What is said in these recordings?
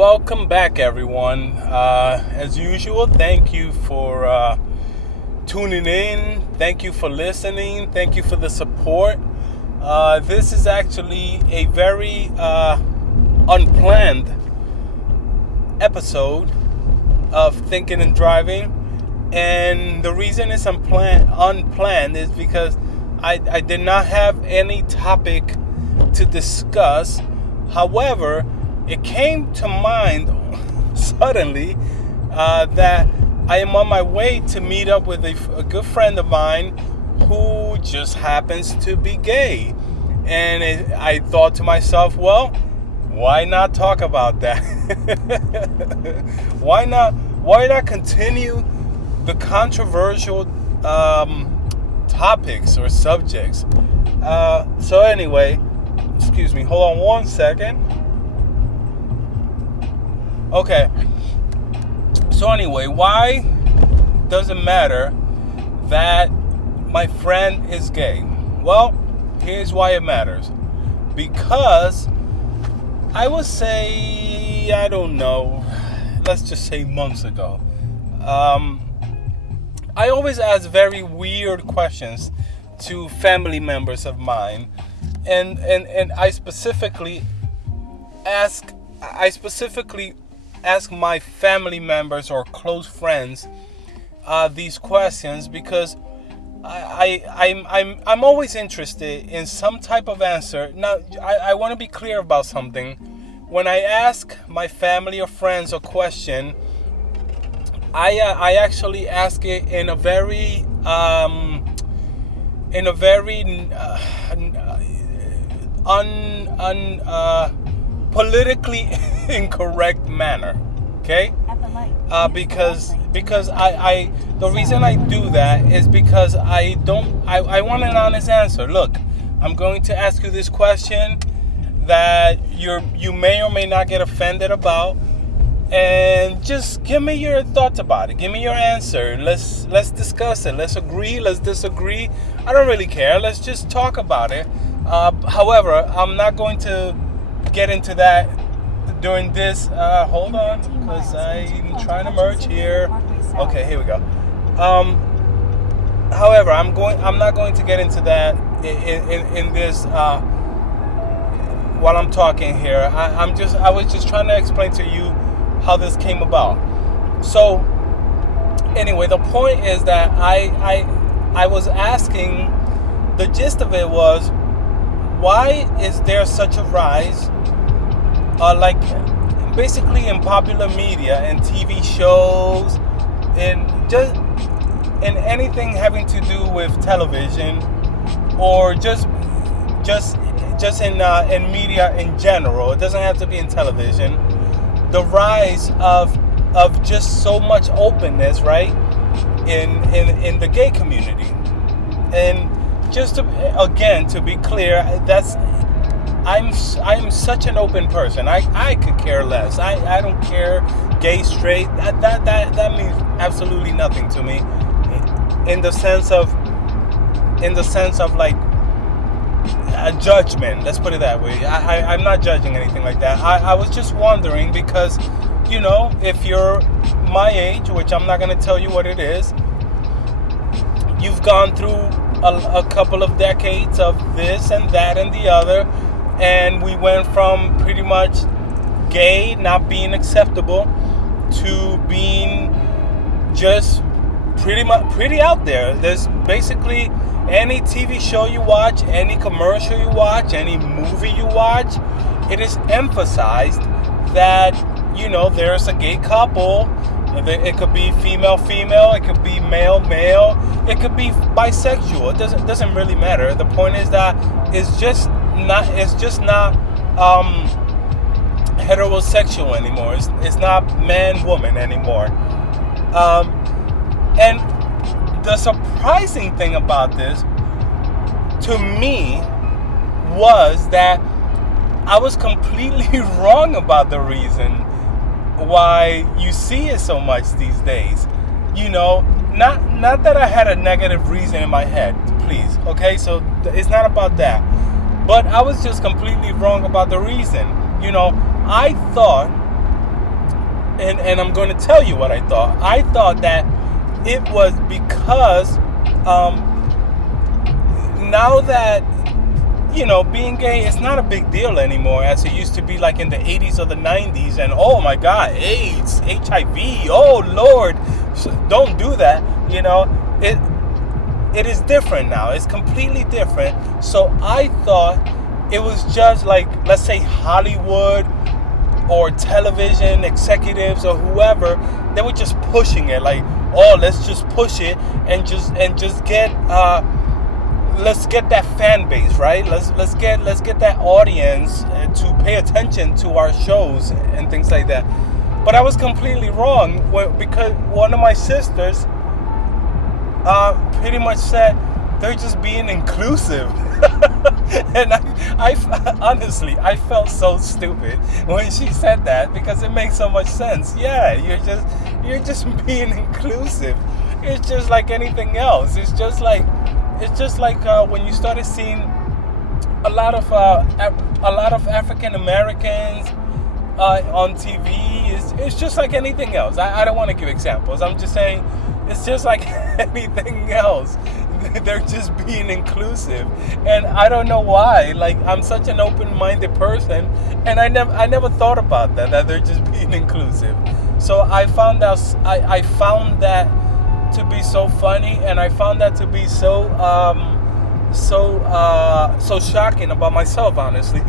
Welcome back, everyone. As usual, thank you for tuning in. Thank you for listening. Thank you for the support. This is actually a very unplanned episode of Thinking and Driving. And the reason it's unplanned is because I did not have any topic to discuss. However, it came to mind suddenly that I am on my way to meet up with a good friend of mine who just happens to be gay. And I thought to myself, well, why not talk about that? Why not continue the controversial topics or subjects? So anyway, excuse me, hold on one second. Okay, so anyway, why does it matter that my friend is gay? Well, here's why it matters. Because I would say, I don't know, let's just say months ago, I always ask very weird questions to family members of mine, and I specifically ask my family members or close friends these questions because I'm always interested in some type of answer. Now, I want to be clear about something. When I ask my family or friends a question, I actually ask it in a very politically incorrect manner, okay? Because I the reason I do that is because I want an honest answer. Look, I'm going to ask you this question that you may or may not get offended about, and just give me your thoughts about it. Give me your answer. Let's discuss it. Let's agree. Let's disagree. I don't really care. Let's just talk about it. However, I'm not going to get into that during this. Hold on, because I'm trying to merge here. Okay, here we go. However, I'm not going to get into that in this while I'm talking here. I was just trying to explain to you how this came about. So anyway, the point is that I was asking. The gist of it was, why is there such a rise, like basically in popular media and TV shows, and just in anything having to do with television, or just in media in general? It doesn't have to be in television. The rise of just so much openness, right, in the gay community. And just to be clear, I'm such an open person. I could care less. I don't care, gay, straight. That means absolutely nothing to me. In the sense of like a judgment. Let's put it that way. I'm not judging anything like that. I was just wondering because, if you're my age, which I'm not going to tell you what it is, you've gone through a couple of decades of this and that and the other, and we went from pretty much gay not being acceptable to being just pretty out there. There's basically any TV show you watch, any commercial you watch, any movie you watch, it is emphasized that there's a gay couple. It could be female, it could be male, it could be bisexual. It doesn't really matter. The point is that it's just not heterosexual anymore. It's not man woman anymore. And the surprising thing about this to me was that I was completely wrong about the reason why you see it so much these days. Not that I had a negative reason in my head, please, okay? So it's not about that. But I was just completely wrong about the reason. I thought and I'm going to tell you what I thought. I thought that it was because now that, being gay is not a big deal anymore as it used to be like in the 80s or the 90s. And oh my God, AIDS, HIV, oh Lord, don't do that. It is different now. It's completely different. So I thought it was just like, let's say Hollywood or television executives or whoever, they were just pushing it like, oh, let's just push it and just get let's get that fan base, right? Let's get that audience to pay attention to our shows and things like that. But I was completely wrong because one of my sisters pretty much said they're just being inclusive. And I honestly, I felt so stupid when she said that, because it makes so much sense. Yeah, you're just being inclusive. It's just like anything else. It's just like when you started seeing a lot of African Americans on TV. It's just like anything else. I don't want to give examples. I'm just saying it's just like anything else. They're just being inclusive, and I don't know why. Like, I'm such an open-minded person, and I never thought about that they're just being inclusive. So I found that to be so funny, and I found that to be so shocking about myself, honestly,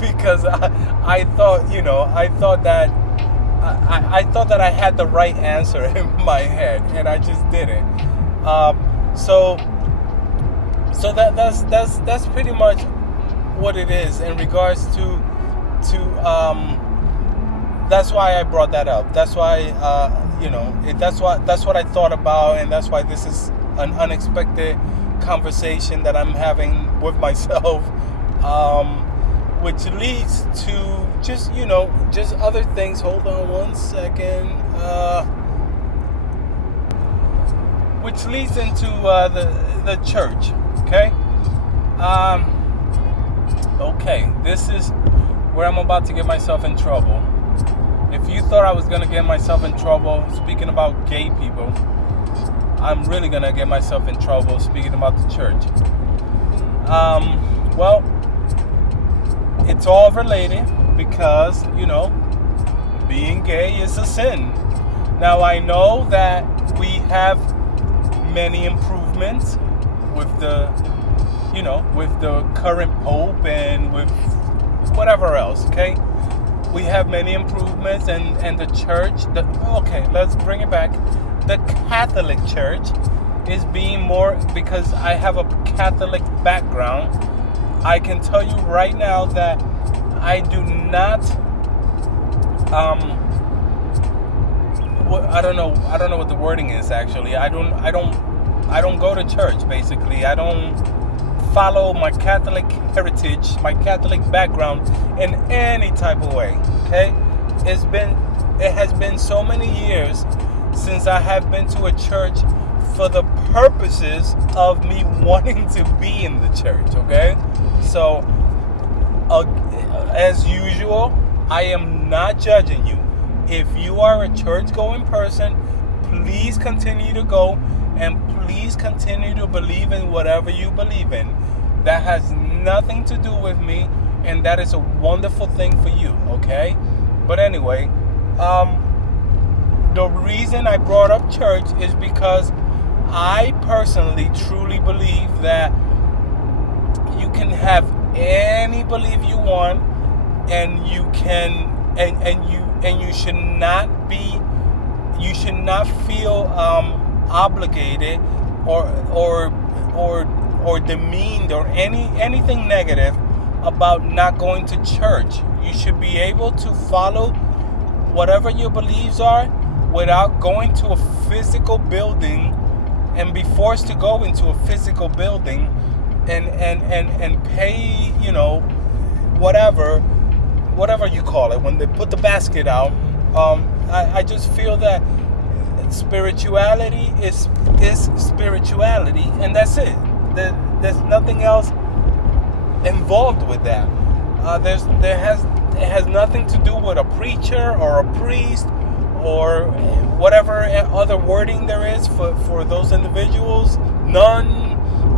because I thought that I had the right answer in my head, and I just didn't. So that's pretty much what it is in regards to that's why I brought that up. That's why that's what I thought about, and that's why this is an unexpected conversation that I'm having with myself, which leads to just other things. Hold on one second. Which leads into the church. Okay. Okay. This is where I'm about to get myself in trouble. If you thought I was gonna get myself in trouble speaking about gay people, I'm really gonna get myself in trouble speaking about the church. Well, it's all related because being gay is a sin. Now I know that we have many improvements with the current pope and with whatever else. Okay, we have many improvements, and the church. Let's bring it back. The Catholic Church is being more, because I have a Catholic background. I can tell you right now that I do not. I don't know what the wording is actually. I don't go to church, basically. I don't follow my Catholic heritage, my Catholic background in any type of way. Okay? It has been so many years since I have been to a church for the purposes of me wanting to be in the church, okay? So, as usual, I am not judging you. If you are a church-going person, please continue to go, and please continue to believe in whatever you believe in. That has nothing to do with me, and that is a wonderful thing for you, okay? But anyway, the reason I brought up church is because I personally truly believe that you can have any belief you want, and you can and you should not feel obligated or demeaned or anything negative about not going to church. You should be able to follow whatever your beliefs are without going to a physical building and be forced to go into a physical building and pay, whatever you call it, when they put the basket out. I just feel that spirituality is spirituality, and that's it. There's nothing else involved with that. It has nothing to do with a preacher or a priest or whatever other wording there is for those individuals. None.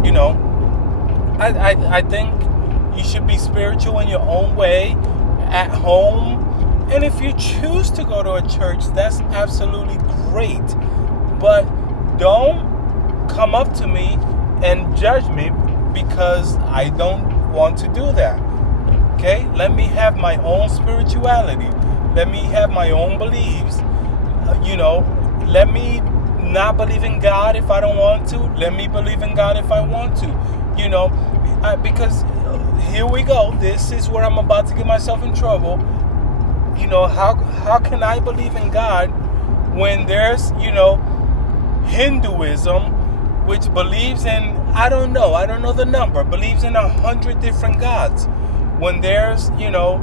You know, I think you should be spiritual in your own way, at home. And if you choose to go to a church, that's absolutely great. But don't come up to me and judge me because I don't want to do that. Okay? Let me have my own spirituality. Let me have my own beliefs. Let me not believe in God if I don't want to. Let me believe in God if I want to. Because here we go. This is where I'm about to get myself in trouble. How can I believe in God when there's, Hinduism, which believes in, I don't know the number, believes in 100 different gods. When there's, what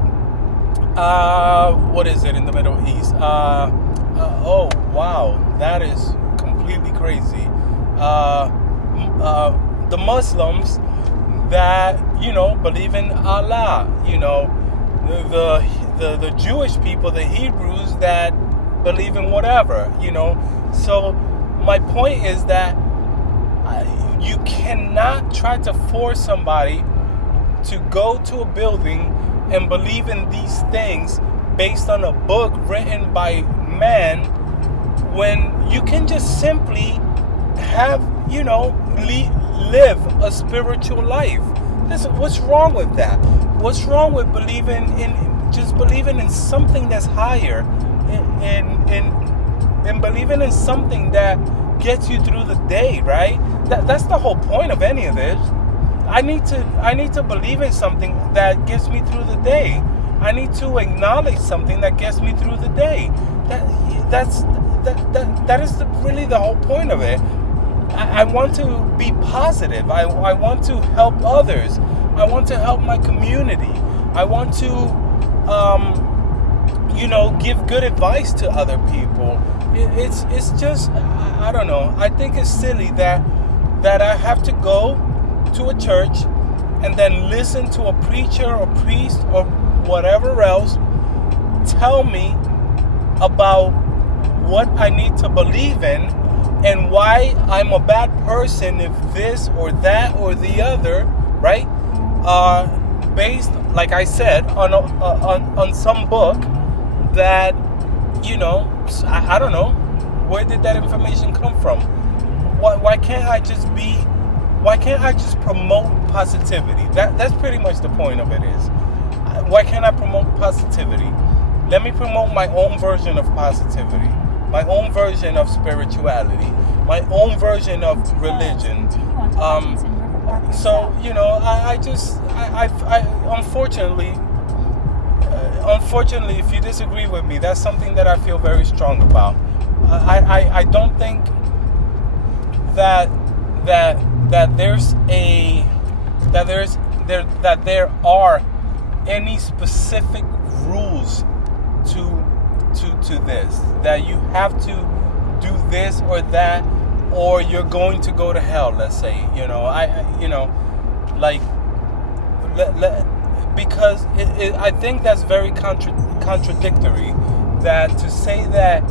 is it in the Middle East? Oh, wow, that is completely crazy. The Muslims that, believe in Allah, the Jewish people, the Hebrews that believe in whatever, So my point is that you cannot try to force somebody to go to a building and believe in these things based on a book written by man when you can just simply have, live a spiritual life. What's wrong with that? What's wrong with believing in something that's higher, and believing in something that gets you through the day, right? That's the whole point of any of this. I need to believe in something that gets me through the day. I need to acknowledge something that gets me through the day. That is really the whole point of it. I want to be positive. I want to help others. I want to help my community. I want to give good advice to other people. It's just, I don't know. I think it's silly that I have to go to a church and then listen to a preacher or priest or whatever else tell me about what I need to believe in and why I'm a bad person if this or that or the other, right? Based, like I said, on some book that, I don't know, where did that information come from? Why can't I just promote positivity? That's pretty much the point of it is. Why can't I promote positivity? Let me promote my own version of positivity, my own version of spirituality, my own version of religion. Unfortunately, if you disagree with me, that's something that I feel very strong about. I don't think that there are any specific rules to this, that you have to do this or that, or you're going to go to hell, let's say. Because I think that's very contradictory, that to say that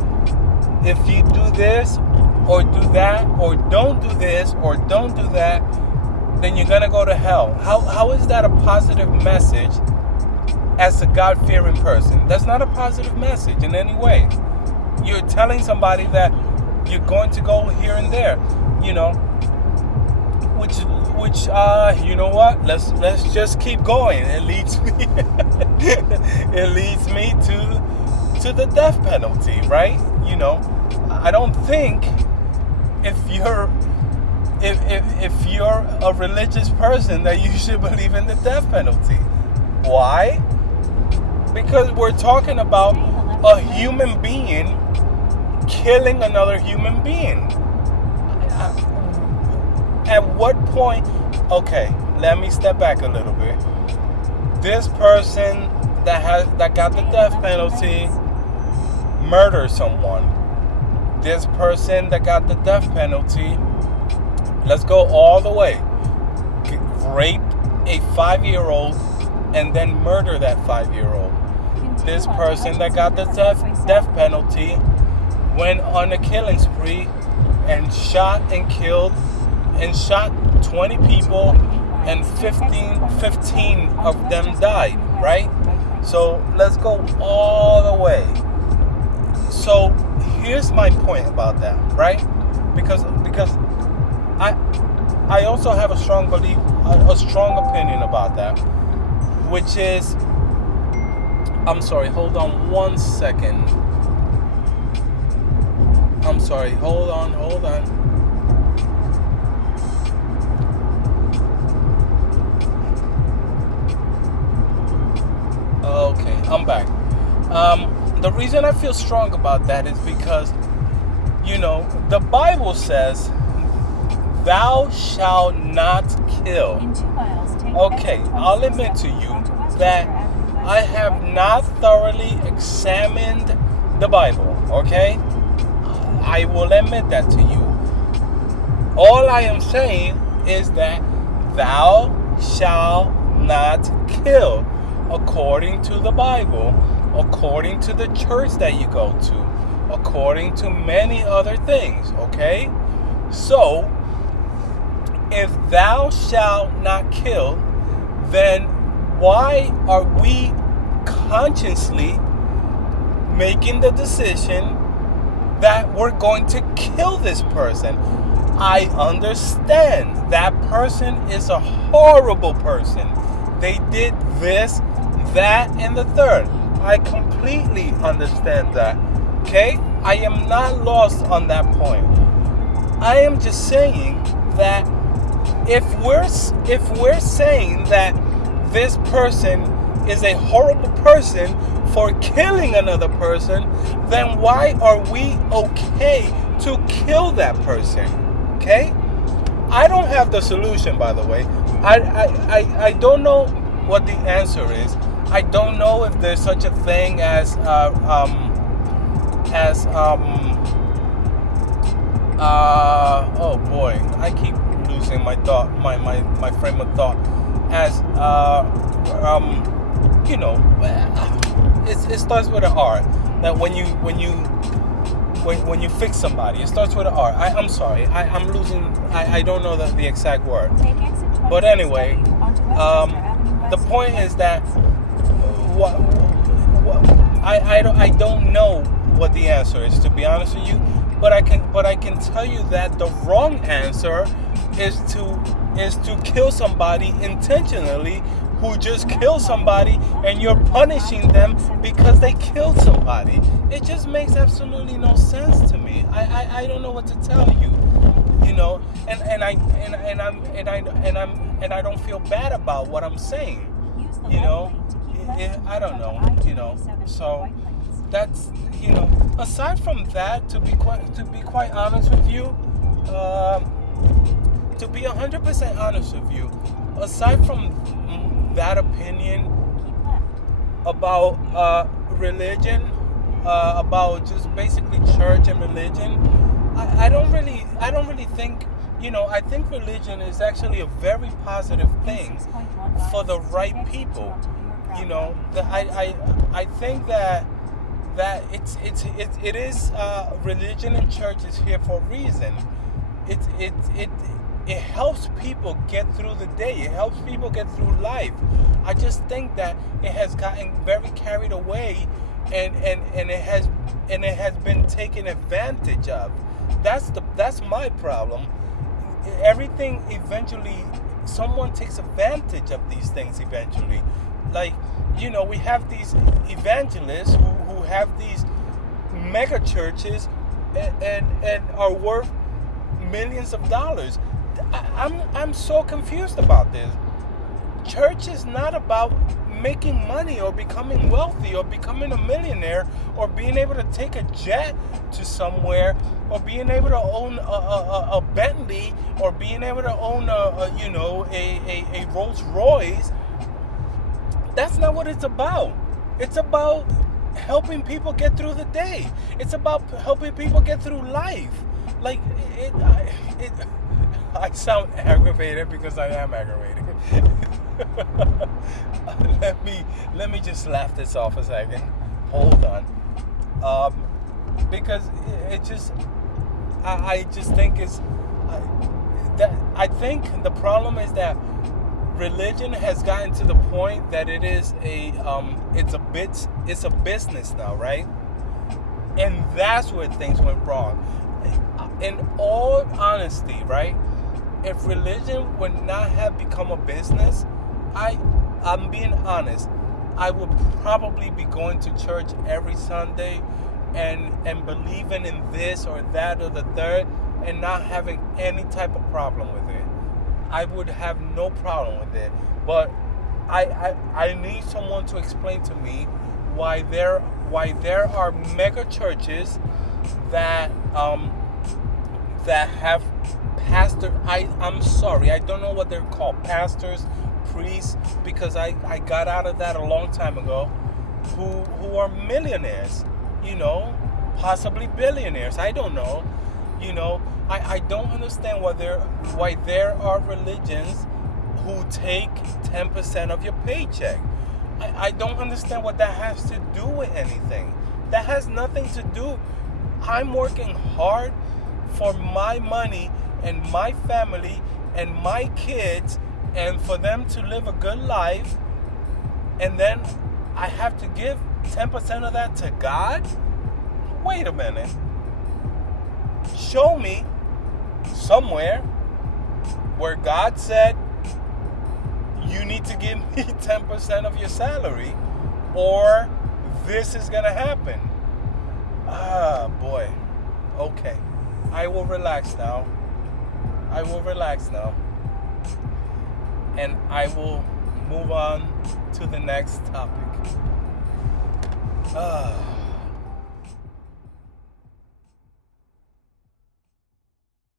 if you do this or do that or don't do this or don't do that, then you're gonna go to hell. How is that a positive message as a God-fearing person? That's not a positive message in any way. You're telling somebody that you're going to go here and there, which you know what? Let's just keep going. It leads me to the death penalty, right? I don't think if you're a religious person that you should believe in the death penalty. Why? Because we're talking about a human being killing another human being. At what point? Okay, let me step back a little bit. This person that got the death penalty murdered someone. This person that got the death penalty, let's go all the way, raped a 5-year-old and then murder that 5-year-old. This person that got the death penalty went on a killing spree and shot and killed and shot 20 people, and 15 of them died, right? So let's go all the way. So here's my point about that, right? Because I also have a strong belief, a strong opinion about that, which is, I'm sorry, hold on 1 second. I'm sorry, hold on. Okay, I'm back. The reason I feel strong about that is because, the Bible says, thou shalt not kill. In 2 miles, take Okay, exit I'll 26 admit to you onto Westchester that Avenue I West. have not thoroughly examined the Bible, okay? I will admit that to you. All I am saying is that thou shalt not kill, according to the Bible, according to the church that you go to, according to many other things, okay? So, if thou shalt not kill, then why are we consciously making the decision that we're going to kill this person? I understand that person is a horrible person. They did this, that, and the third. I completely understand that. Okay? I am not lost on that point. I am just saying that if we're saying that this person is a horrible person for killing another person, then why are we okay to kill that person? Okay? I don't have the solution, by the way. I don't know what the answer is. I don't know if there's such a thing as oh boy, I keep losing my thought, my frame of thought, as it starts with an R. That when you fix somebody, it starts with an R. I'm sorry, I'm losing. I don't know the exact word. Take exit 26 But anyway, onto Westchester Avenue the West. point is that I don't know what the answer is, to be honest with you. But I can tell you that the wrong answer is to kill somebody intentionally, who just killed somebody, and you're punishing them because they killed somebody. It just makes absolutely no sense to me. I don't know what to tell you, and I don't feel bad about what I'm saying, I don't know, so that's, aside from that, to be quite honest with you, to be 100% honest with you, aside from that opinion about religion, about just basically church and religion, I don't really think, I think religion is actually a very positive thing for the right people. I think that it is religion and church is here for a reason. It helps people get through the day. It helps people get through life. I just think that it has gotten very carried away, and it has been taken advantage of. That's my problem. Everything eventually, someone takes advantage of these things eventually. Like, we have these evangelists who have these mega churches and are worth millions of dollars. I'm so confused about this. Church is not about making money or becoming wealthy or becoming a millionaire or being able to take a jet to somewhere or being able to own a Bentley or being able to own a Rolls Royce. That's not what it's about. It's about helping people get through the day. It's about helping people get through life. Like, I sound aggravated because I am aggravated. Let me just laugh this off a second. Hold on. because it just, I just think I think the problem is that religion has gotten to the point that it is it's a business now, right? And that's where things went wrong. In all honesty, right? If religion would not have become a business, I'm being honest, I would probably be going to church every Sunday and believing in this or that or the third and not having any type of problem with it. I would have no problem with it. But I need someone to explain to me why there are mega churches that that have pastor. I'm sorry, I don't know what they're called, pastors, priests, because I got out of that a long time ago, who are millionaires, possibly billionaires. I don't know. I don't understand why there are religions who take 10% of your paycheck. I don't understand what that has to do with anything. That has nothing to do. I'm working hard for my money and my family and my kids and for them to live a good life, and then I have to give 10% of that to God? Wait a minute. Show me somewhere where God said you need to give me 10% of your salary or this is going to happen. Ah, boy. Okay. I will relax now. And I will move on to the next topic. Ah.